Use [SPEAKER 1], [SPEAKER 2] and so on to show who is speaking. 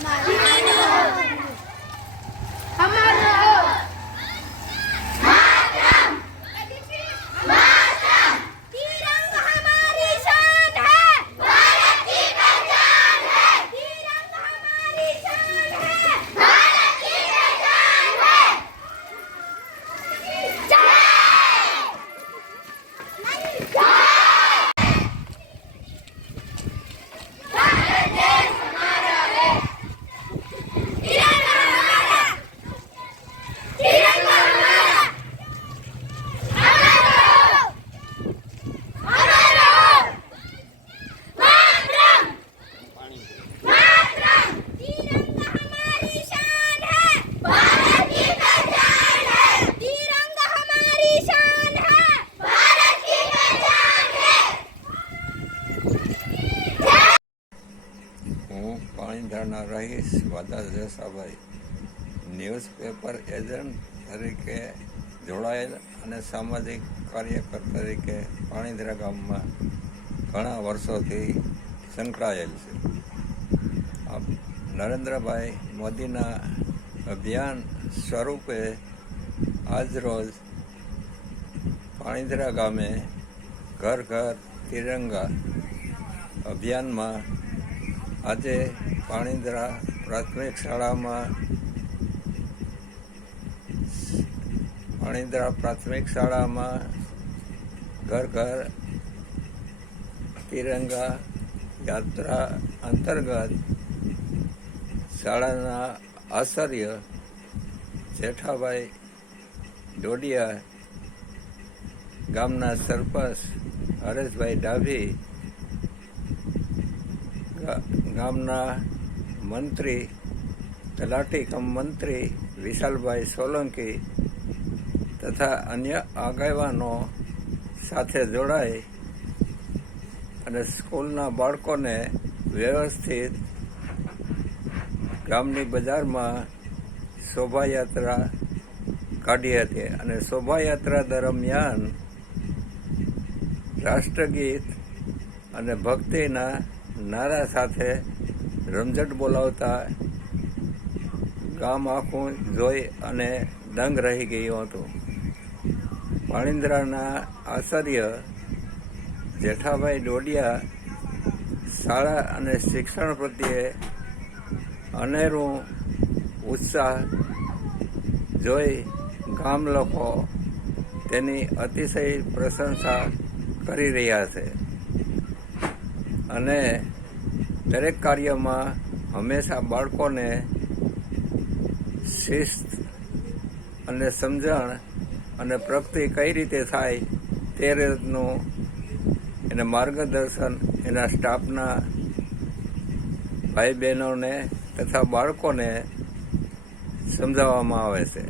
[SPEAKER 1] 妈妈 રહીશ વાદા Jasabhai newspaper agent તરીકે જોડાયેલ અને સામાજિક કાર્યકર તરીકે પાણીધરા ગામમાં ઘણા વર્ષોથી સંકળાયેલ છે. નરેન્દ્રભાઈ મોદીના અભિયાન સ્વરૂપે આજરોજ પાણીધરા ગામે ઘર ઘર તિરંગા અભિયાનમાં આજે પાણીધરા પ્રાથમિક શાળામાં પાણીધરા પ્રાથમિક શાળામાં ઘર ઘર તિરંગા યાત્રા અંતર્ગત શાળાના આચાર્ય જેઠાભાઈ ડોડિયા ગામના સરપંચ હરેશભાઈ ડાભી ગામના મંત્રી, તલાટી કમ મંત્રી વિશાલભાઈ સોલંકી તથા અન્ય આગેવાનો સાથે જોડાઈ અને સ્કૂલના બાળકોને વ્યવસ્થિત ગામની બજારમાં શોભાયાત્રા કાઢી હતી અને શોભાયાત્રા દરમિયાન રાષ્ટ્રગીત અને ભક્તિના નારા સાથે રમઝટ બોલાવતા ગામ આખું જોઈ અને દંગ રહી ગયું હતું. પાણીન્દ્રાના આચાર્ય જેઠાભાઈ ડોડિયા શાળા અને શિક્ષણ પ્રત્યે અનેરું ઉત્સાહ જોઈ ગામ લોકો તેની અતિશય પ્રશંસા કરી રહ્યા છે. અને દરેક કાર્યમાં હંમેશા બાળકોને શિસ્ત અને સમજણ અને પ્રગતિ કઈ રીતે થાય તે રીતનું એને માર્ગદર્શન એના સ્ટાફના ભાઈ બહેનોને તથા બાળકોને સમજાવવામાં આવે છે.